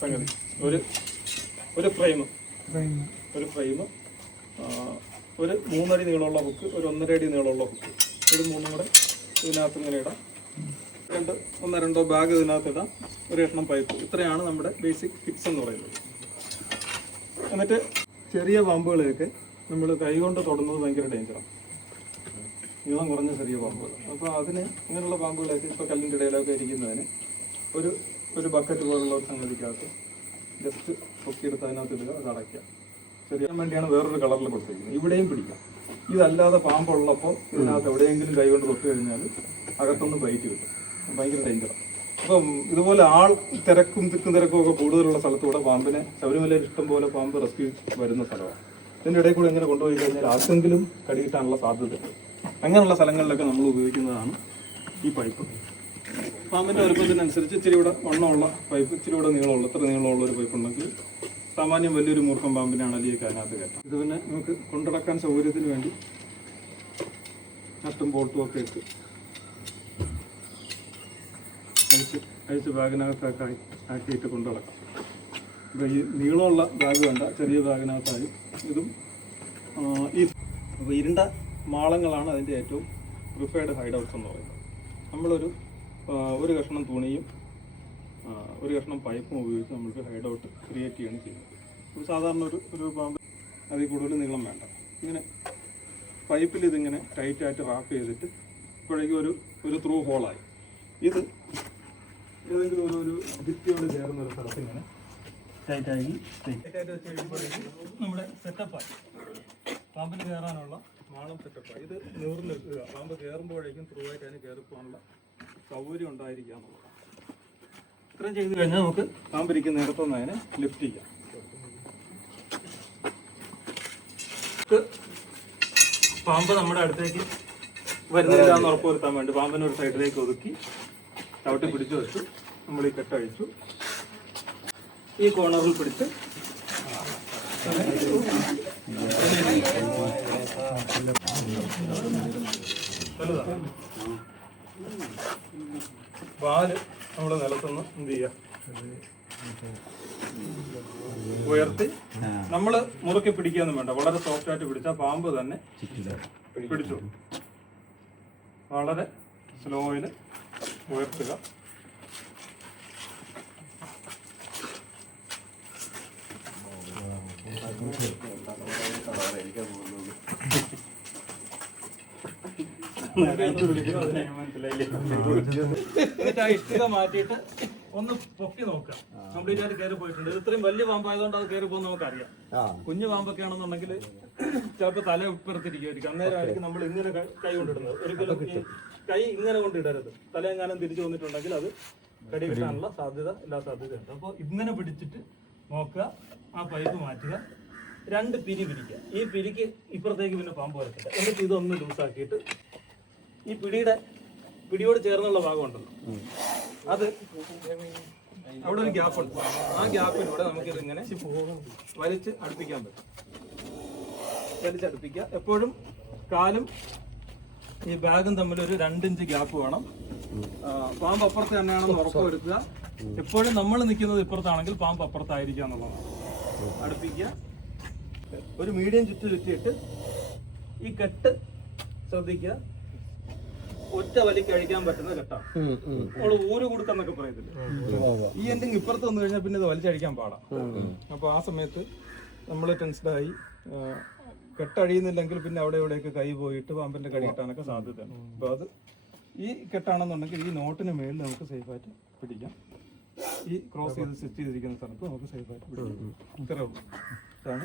സംഗതി. ഒരു ഫ്രെയിം, ഒരു 3 അടി നീളമുള്ള ഹുക്ക്, ഒരു 1.5 അടി നീളമുള്ള ഹുക്ക്, ഒരു 3 കൂടെ ഇതിനകത്ത് ഇങ്ങനെ ഇടാം. ഒന്നോ രണ്ടോ ബാഗ് ഇതിനകത്ത് ഇടാം, ഒരു കഷ്ണം പൈപ്പ്. ഇത്രയാണ് നമ്മുടെ ബേസിക് ഫിക്സ് എന്ന് പറയുന്നത്. എന്നിട്ട് ചെറിയ പാമ്പുകളെയൊക്കെ നമ്മൾ കൈകൊണ്ട് തൊടുന്നത് ഭയങ്കര ഡേഞ്ചറാണ്, നീളം കുറഞ്ഞ ചെറിയ പാമ്പുകൾ. അപ്പോൾ അതിന് ഇങ്ങനെയുള്ള പാമ്പുകളെയൊക്കെ ഇപ്പോൾ കല്ലിൻ്റെ ഇടയിലൊക്കെ ഇരിക്കുന്നതിന് ഒരു ബക്കറ്റ് പോലുള്ള ഒരു സംഗതിക്കകത്ത് ജസ്റ്റ് പൊക്കിയെടുത്ത് അതിനകത്ത് ഇടുക, അത് അടയ്ക്കുക. ചെറിയാൻ വേണ്ടിയാണ് വേറൊരു കളറിൽ കൊടുത്തിരിക്കുന്നത്. ഇവിടെയും പിടിക്കാം. ഇതല്ലാതെ പാമ്പുള്ളപ്പോൾ ഇതിനകത്ത് എവിടെയെങ്കിലും കൈകൊണ്ട് തൊട്ട് കഴിഞ്ഞാൽ അകത്തൊന്ന് ബൈറ്റ് കിട്ടും, ഭയങ്കര ഡേഞ്ചറാണ്. അപ്പം ഇതുപോലെ തിക്കും ഒക്കെ കൂടുതലുള്ള സ്ഥലത്തൂടെ പാമ്പിനെ, ശബരിമലയിൽ ഇഷ്ടം പോലെ പാമ്പ് റെസ്ക്യൂ വരുന്ന സ്ഥലമാണ്. ഇതിൻ്റെ ഇടയിൽ കൂടെ ഇങ്ങനെ കൊണ്ടുപോയി കഴിഞ്ഞാൽ ആർക്കെങ്കിലും കടികിട്ടാനുള്ള സാധ്യതയുണ്ട്. അങ്ങനെയുള്ള സ്ഥലങ്ങളിലൊക്കെ നമ്മൾ ഉപയോഗിക്കുന്നതാണ് ഈ പൈപ്പ്. പാമ്പിൻ്റെ വലുപ്പത്തിനനുസരിച്ച് ഇച്ചിരി കൂടെ വണ്ണമുള്ള പൈപ്പ്, ഇച്ചിരി കൂടെ നീളമുള്ള, ഇത്ര നീളമുള്ള ഒരു പൈപ്പ് ഉണ്ടെങ്കിൽ സാമാന്യം വലിയൊരു മൂർഖം പാമ്പിനാണെങ്കിൽ ഈ അതിനകത്ത് കയറ്റാം. ഇത് പിന്നെ നമുക്ക് കൊണ്ടുനടക്കാൻ സൗകര്യത്തിന് വേണ്ടി നട്ടും ബോൾട്ടും ഒക്കെ ഇട്ട് അഴിച്ച് ബാഗിനകത്തൊക്കെ ആക്കിയിട്ട് കൊണ്ടു നടക്കാം. അപ്പോൾ ഈ നീളമുള്ള ബാഗ് വേണ്ട, ചെറിയ ബാഗിനകത്തായി ഇതും അപ്പോൾ ഇരുണ്ട മാളങ്ങളാണ് അതിൻ്റെ ഏറ്റവും പ്രിഫേർഡ് ഹൈഡ് ഔട്ട്സ് എന്ന് പറയുന്നത്. ഒരു കഷ്ണം തുണിയും ഒരു കഷ്ണം പൈപ്പും ഉപയോഗിച്ച് നമ്മൾക്ക് ഹൈഡ് ഔട്ട് ക്രിയേറ്റ് ചെയ്യാണ് ചെയ്യുന്നത്. ഒരു സാധാരണ ഒരു പാമ്പ് അതിൽ കൂടുതൽ നീളം വേണ്ട. ഇങ്ങനെ പൈപ്പിൽ ഇതിങ്ങനെ ടൈറ്റായിട്ട് റാപ്പ് ചെയ്തിട്ട് ഇപ്പോഴേക്കും ഒരു ത്രൂ ഹോളായി. ഇത് ഏതെങ്കിലും ഒരു ഭിത്തിയോട് ചേർന്ന ഒരു സ്ഥലത്ത് ഇങ്ങനെ ടൈറ്റായിട്ട് വെച്ച് കഴിയുമ്പോഴേക്കും നമ്മുടെ സെറ്റപ്പായി, പാമ്പിന് കയറാനുള്ള മാളം സെറ്റപ്പായി. ഇത് നിവർന്നെടുക്കുക, പാമ്പ് കയറുമ്പോഴേക്കും ത്രൂ ആയിട്ട് അതിന് കയറിപ്പോകാനുള്ള സൗകര്യം ഉണ്ടായിരിക്കുക എന്നുള്ളതാണ്. ഇത്രയും ചെയ്ത് കഴിഞ്ഞാൽ നമുക്ക് പാമ്പിരിക്കുന്ന ഇടത്തുനിന്ന് അതിനെ ലിഫ്റ്റ് ചെയ്യാം. പാമ്പ് നമ്മുടെ അടുത്തേക്ക് വരുന്നില്ല എന്ന് ഉറപ്പുവരുത്താൻ വേണ്ടി പാമ്പിനെ ഒരു സൈഡിലേക്ക് ഒതുക്കി ചവിട്ടി പിടിച്ചു വെച്ചു. നമ്മൾ ഈ കെട്ടഴിച്ചു, ഈ കോർണറിൽ പിടിച്ച് വാല് നമ്മൾ നിലത്തുനിന്ന് എന്ത് ചെയ്യുക, ഉയർത്തി നമ്മൾ മുറുക്കി പിടിക്കുകയൊന്നും വേണ്ട, വളരെ സോഫ്റ്റായിട്ട് പിടിച്ചാൽ പാമ്പ് തന്നെ പിടിച്ചു. വളരെ സ്ലോയിൽ ഉയർത്തുക. ഇഷ്ടിക മാറ്റിയിട്ട് ഒന്ന് പൊക്കി നോക്കുക, കംപ്ലീറ്റ് ആയിട്ട് കയറി പോയിട്ടുണ്ട്. ഇത് ഇത്രയും വലിയ പാമ്പായതുകൊണ്ട് അത് കയറി പോകുന്ന നമുക്കറിയാം. കുഞ്ഞു പാമ്പൊക്കെ ആണെന്നുണ്ടെങ്കിൽ ചിലപ്പോൾ തല ഉപ്പുറത്തിരിക്കുമായിരിക്കും. അന്നേരമായിരിക്കും നമ്മൾ ഇങ്ങനെ കൈ കൊണ്ടിടുന്നത്. ഒരിക്കലും കൈ ഇങ്ങനെ കൊണ്ടിടരുത്. തല എങ്ങാനും തിരിച്ചു വന്നിട്ടുണ്ടെങ്കിൽ അത് കടി കിട്ടാനുള്ള എല്ലാ സാധ്യതയുണ്ട്. അപ്പോൾ ഇങ്ങനെ പിടിച്ചിട്ട് നോക്കുക, ആ പൈപ്പ് മാറ്റുക, 2 പിരി പിരിക്കുക. ഈ പിരിക്ക് ഇപ്പുറത്തേക്ക് പിന്നെ പാമ്പ് വരത്തില്ല. എന്നിട്ട് ഇതൊന്ന് ലൂസാക്കിയിട്ട് ഈ പിടിയോട് ചേർന്നുള്ള ഭാഗമുണ്ടല്ലോ, അത് അവിടെ ഒരു ഗ്യാപ്പുണ്ട്. ആ ഗ്യാപ്പിലൂടെ നമുക്കിതിങ്ങനെ വലിച്ച് അടുപ്പിക്കാൻ പറ്റും. വലിച്ചടുപ്പിക്കുക. എപ്പോഴും കാലും ഈ ബാഗും തമ്മിൽ ഒരു 2 ഇഞ്ച് ഗ്യാപ്പ് വേണം. പാമ്പ് അപ്പുറത്ത് തന്നെയാണെന്ന് ഉറപ്പുവരുത്തുക. എപ്പോഴും നമ്മൾ നിൽക്കുന്നത് ഇപ്പുറത്താണെങ്കിൽ പാമ്പ് അപ്പുറത്തായിരിക്കുക എന്നുള്ളതാണ്. അടുപ്പിക്കുക. ഒരു മീഡിയം ചുറ്റിയിട്ട് ഈ കെട്ട് ശ്രദ്ധിക്കുക, ഒറ്റ വലിക്ക് കഴിക്കാൻ പറ്റുന്ന കെട്ടാണ്. നമ്മള് ഊര് കൊടുക്കാന്നൊക്കെ പറയത്തില്ല. ഈ എൻഡിങ് ഇപ്പുറത്ത് വന്നു കഴിഞ്ഞാൽ പിന്നെ ഇത് വലിച്ചഴിക്കാൻ പാടാം. അപ്പൊ ആ സമയത്ത് നമ്മൾ ടെൻസ്ഡായി കെട്ടഴിയുന്നില്ലെങ്കിൽ പിന്നെ അവിടെ എവിടെയൊക്കെ കൈ പോയിട്ട് പാമ്പിന്റെ കടി കിട്ടാനൊക്കെ സാധ്യതയാണ്. അപ്പൊ അത് ഈ കെട്ടാണെന്നുണ്ടെങ്കിൽ ഈ നോട്ടിന് മേളിൽ നമുക്ക് സേഫായിട്ട് പിടിക്കാം. ഈ ക്രോസ് ചെയ്ത് സെറ്റ് ചെയ്തിരിക്കുന്ന സ്ഥലത്ത് നമുക്ക് സേഫായിട്ട് പിടിക്കാം. ഇത്രേ ഉള്ളൂ. ഇതാണ്